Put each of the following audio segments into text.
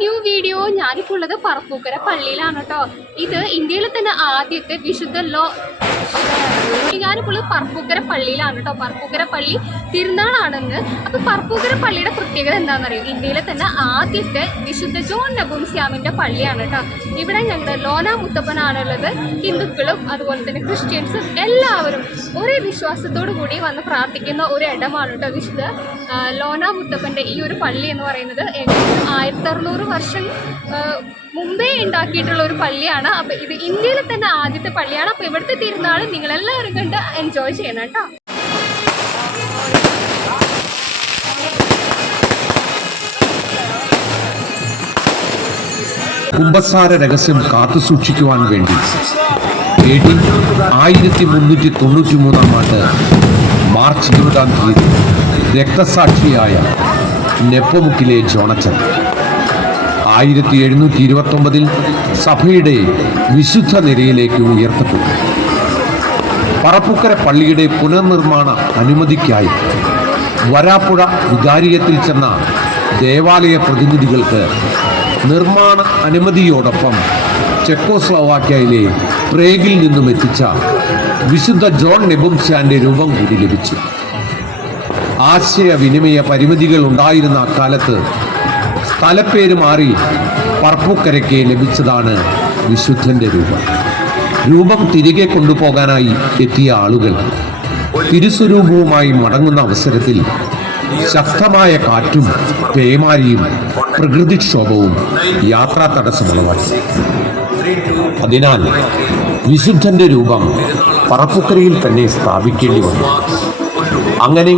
New video. ഞാനിപ്പോൾ ഉള്ളത് പറപ്പൂക്കര പള്ളിയിലാണ് കേട്ടോ. ഇത് ഇന്ത്യയിലെ തന്നെ ആദ്യത്തെ വിശുദ്ധ ഞാനിപ്പോൾ പറപ്പൂക്കര പള്ളിയിലാണ് കേട്ടോ. പറപ്പൂക്കര പള്ളി തിരുനാളാണെന്ന്. അപ്പോൾ പറപ്പൂക്കര പള്ളിയുടെ പ്രത്യേകത എന്താണെന്നറിയോ? ഇന്ത്യയിലെ തന്നെ ആദ്യത്തെ വിശുദ്ധ ജോൺ നെബുംസ്യാമിൻ്റെ പള്ളിയാണ് കേട്ടോ. ഇവിടെ ഞങ്ങളുടെ ലോന മുത്തപ്പനാണുള്ളത്. ഹിന്ദുക്കളും അതുപോലെ തന്നെ ക്രിസ്ത്യൻസും എല്ലാവരും ഒരേ വിശ്വാസത്തോടു കൂടി വന്ന് പ്രാർത്ഥിക്കുന്ന ഒരു ഇടമാണ് കേട്ടോ വിശുദ്ധ ലോന മുത്തപ്പൻ്റെ ഈ ഒരു പള്ളി എന്ന് പറയുന്നത്. 1600 വർഷം മുമ്പേ ഉണ്ടാക്കിയിട്ടുള്ള ഒരു പള്ളിയാണ്. അപ്പോൾ ഇത് ഇന്ത്യയിലെ തന്നെ ആദ്യത്തെ പള്ളിയാണ്. അപ്പോൾ ഇവിടുത്തെ തിരുനാൾ നിങ്ങളെല്ലാവരും കണ്ട് എൻജോയ് ചെയ്യണം കേട്ടോ. കുംഭസാര രഹസ്യം കാത്തുസൂക്ഷിക്കുവാൻ വേണ്ടി AD 1393 ആണ്ട് മാർച്ച് 20 രക്തസാക്ഷിയായ നെപ്പോമുക്കിലെ ജോണച്ചൻ 1729 സഭയുടെ വിശുദ്ധ നിരയിലേക്ക് ഉയർത്തപ്പെട്ടു. പറപ്പൂക്കര പള്ളിയുടെ പുനർനിർമ്മാണ അനുമതിക്കായി വരാപ്പുഴ വികാരിയത്തിൽ ചെന്ന ദേവാലയ പ്രതിനിധികൾക്ക് നിർമ്മാണ അനുമതിയോടൊപ്പം ചെക്കോസ്ലോവാക്യയിലെ പ്രേഗിൽ നിന്നും എത്തിച്ച വിശുദ്ധ ജോൺ നെബുംസ്യാന്റെ രൂപം കൂടി ലഭിച്ചു. ആശയവിനിമയ പരിമിതികൾ ഉണ്ടായിരുന്ന അക്കാലത്ത് സ്ഥലപ്പേര് മാറി പറപ്പൂക്കരയ്ക്ക് ലഭിച്ചതാണ് വിശുദ്ധന്റെ രൂപം തിരികെ കൊണ്ടുപോകാനായി എത്തിയ ആളുകൾ തിരുസ്വരൂപവുമായി മടങ്ങുന്ന അവസരത്തിൽ ശക്തമായ കാറ്റും പേമാരിയും പ്രകൃതിക്ഷോഭവും യാത്രാ തടസ്സമുളവാക്കി. അതിനാൽ വിശുദ്ധന്റെ രൂപം പറപ്പൂക്കരയിൽ തന്നെ സ്ഥാപിക്കേണ്ടി വന്നു. അങ്ങനെ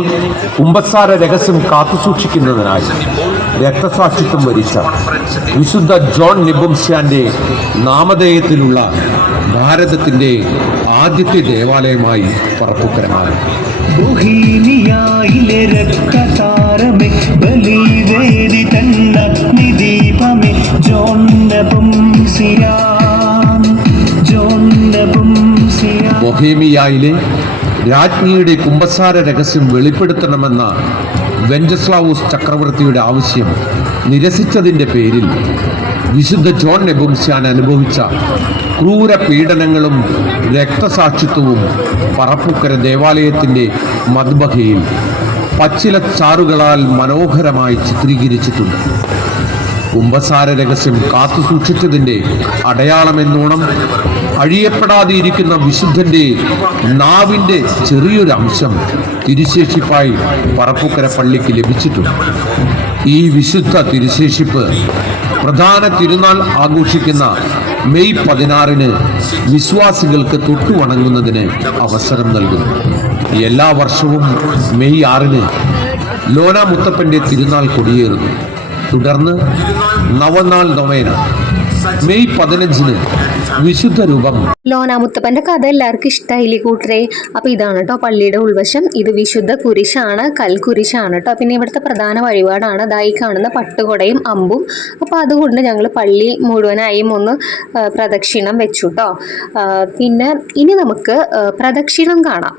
കുംഭസാര രഹസ്യം കാത്തുസൂക്ഷിക്കുന്നതിനായി രക്തസാക്ഷിത്വം വരിച്ച വിശുദ്ധ ജോൺ നെബുംസ്യാന്റെ നാമധേയത്തിലുള്ള ഭാരതത്തിന്റെ ആദ്യത്തെ ദേവാലയമായി പറപ്പൂക്കര മാറി. ബൊഹേമിയയിലെ രാജ്ഞിയുടെ കുംഭസാര രഹസ്യം വെളിപ്പെടുത്തണമെന്ന വെഞ്ചസ്ലാവൂസ് ചക്രവർത്തിയുടെ ആവശ്യം നിരസിച്ചതിൻ്റെ പേരിൽ വിശുദ്ധ ജോൺ നെബുംസ്യാൻ അനുഭവിച്ച ക്രൂര പീഡനങ്ങളും രക്തസാക്ഷിത്വവും പറപ്പൂക്കര ദേവാലയത്തിൻ്റെ മദ്ബഹയിൽ പച്ചിലച്ചാറുകളാൽ മനോഹരമായി ചിത്രീകരിച്ചിട്ടുണ്ട്. കുംഭസാര രഹസ്യം കാത്തുസൂക്ഷിച്ചതിൻ്റെ അടയാളമെന്നോണം അഴിയപ്പെടാതെ ഇരിക്കുന്ന വിശുദ്ധന്റെ നാവിൻ്റെ ചെറിയൊരു അംശം തിരുശേഷിപ്പായി പറപ്പൂക്കര പള്ളിക്ക് ലഭിച്ചിട്ടുണ്ട്. ഈ വിശുദ്ധ തിരുശേഷിപ്പ് പ്രധാന തിരുനാൾ ആഘോഷിക്കുന്ന മെയ് 16 വിശ്വാസികൾക്ക് തൊട്ടുവണങ്ങുന്നതിന് അവസരം നൽകുന്നു. എല്ലാ വർഷവും മെയ് 6 ലോന മുത്തപ്പന്റെ തിരുനാൾ കൊടിയേറുന്നു. തുടർന്ന് നവനാൾ നൊവേന മെയ് 15 വിശുദ്ധ രൂപം. ലോന മുത്തപ്പന്റെ കഥ എല്ലാവർക്കും ഇഷ്ടമായില്ലേ കൂട്ടരെ? അപ്പോൾ ഇതാണ് കേട്ടോ പള്ളിയുടെ ഉൾവശം. ഇത് വിശുദ്ധ കുരിശാണ്, കൽക്കുരിശാണ് കേട്ടോ. പിന്നെ ഇവിടുത്തെ പ്രധാന വഴിപാടാണ് ദായി കാണുന്ന പട്ടുകൊടയും അമ്പും. അപ്പോൾ അതുകൊണ്ട് ഞങ്ങൾ പള്ളി മുഴുവനായും ഒന്ന് പ്രദക്ഷിണം വെച്ചു കേട്ടോ. പിന്നെ ഇനി നമുക്ക് പ്രദക്ഷിണം കാണാം.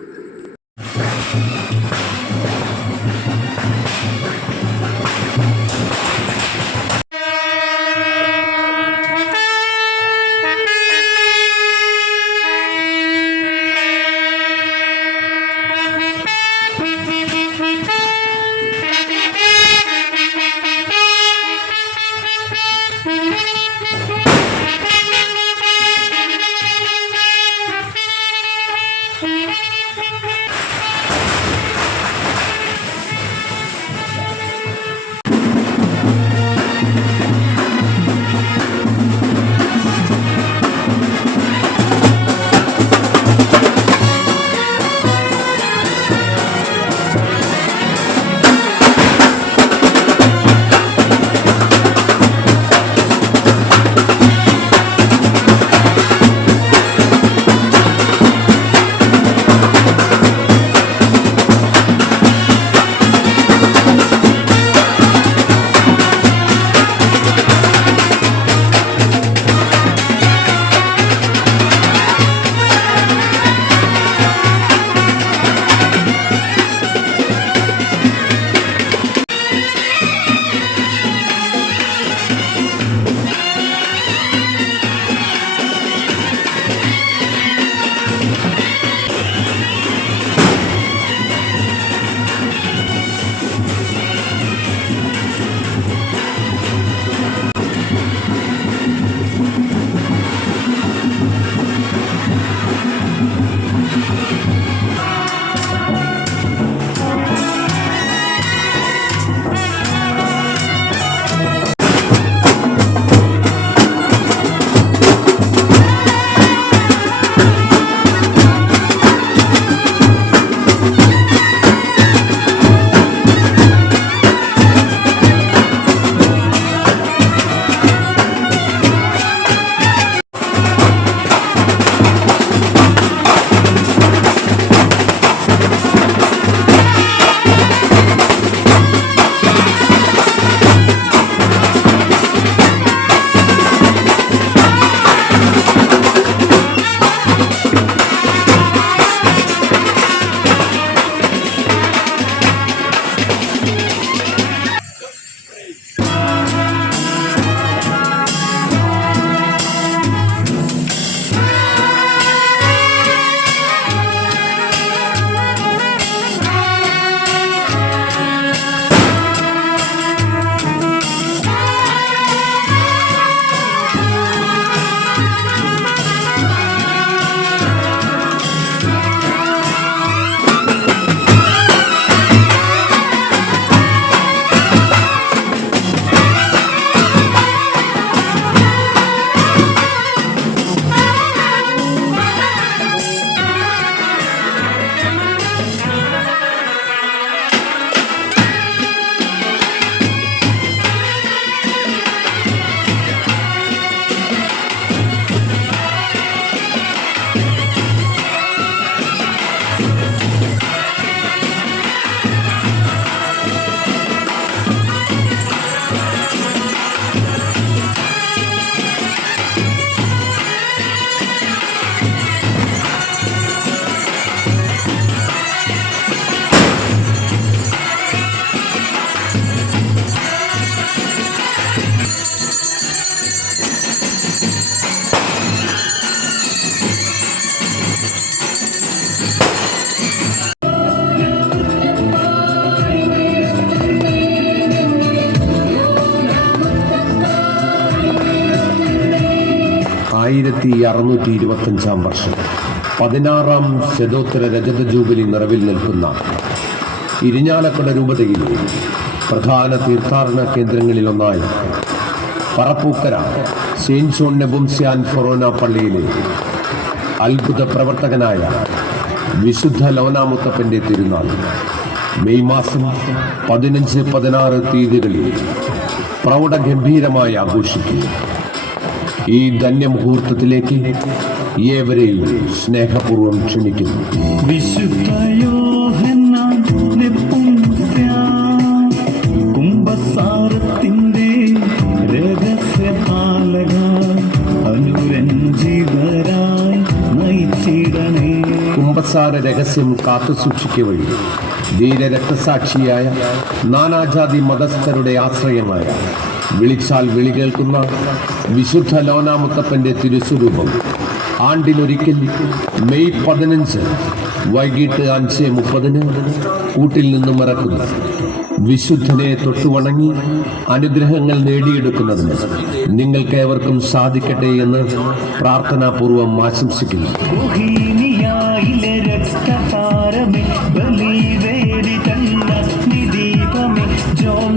1625 വർഷം 16ാം ശതോത്തര രജത ജൂബിലി നിറവിൽ നിൽക്കുന്ന ഇരിഞ്ഞാലക്കുട രൂപതയിലെ പ്രധാന തീർത്ഥാടന കേന്ദ്രങ്ങളിലൊന്നായ പറപ്പൂക്കര സെയിന്റ് ജോൺ നെബുംസ്യാൻ ഫൊറോന പള്ളിയിലെ അത്ഭുത പ്രവർത്തകനായ വിശുദ്ധ ലോനാമുത്തപ്പൻ്റെ തിരുനാൾ മെയ് മാസം 15-16 തീയതികളിൽ പ്രൗഢഗംഭീരമായി ആഘോഷിക്കുന്നു. ഈ ധന്യമുഹൂർത്തത്തിലേക്ക് ഏവരെയും സ്നേഹപൂർവ്വം ക്ഷണിക്കുന്നു. വിശുദ്ധ യോഹന്നാൻ നെബുംസ്യാൻ കുംഭസാരത്തിന്റെ രഹസ്യപാലക അനുരഞ്ജിതരായി നയിച്ചിടണേ. കുംഭസാര രഹസ്യം കാത്തുസൂക്ഷിക്കുക വഴി ധീരരക്തസാക്ഷിയായ നാനാജാതി മതസ്ഥരുടെ ആശ്രയമായ വിളിച്ചാൽ വിളി കേൾക്കുന്ന വിശുദ്ധ ലോനാമുത്തപ്പൻ്റെ തിരുസ്വരൂപം ആണ്ടിലൊരിക്കൽ മെയ് 15 വൈകിട്ട് 5:30 കൂട്ടിൽ നിന്നും ഇറക്കുന്നു. വിശുദ്ധനെ തൊട്ടുവണങ്ങി അനുഗ്രഹങ്ങൾ നേടിയെടുക്കുന്നതിന് നിങ്ങൾക്കേവർക്കും സാധിക്കട്ടെ എന്ന് പ്രാർത്ഥനാപൂർവം ആശംസിക്കുന്നു. മോഹിനിയായിലെ രക്തതാരമേ ബലിവേദി തന്ന നിദീപമേ ജോൺ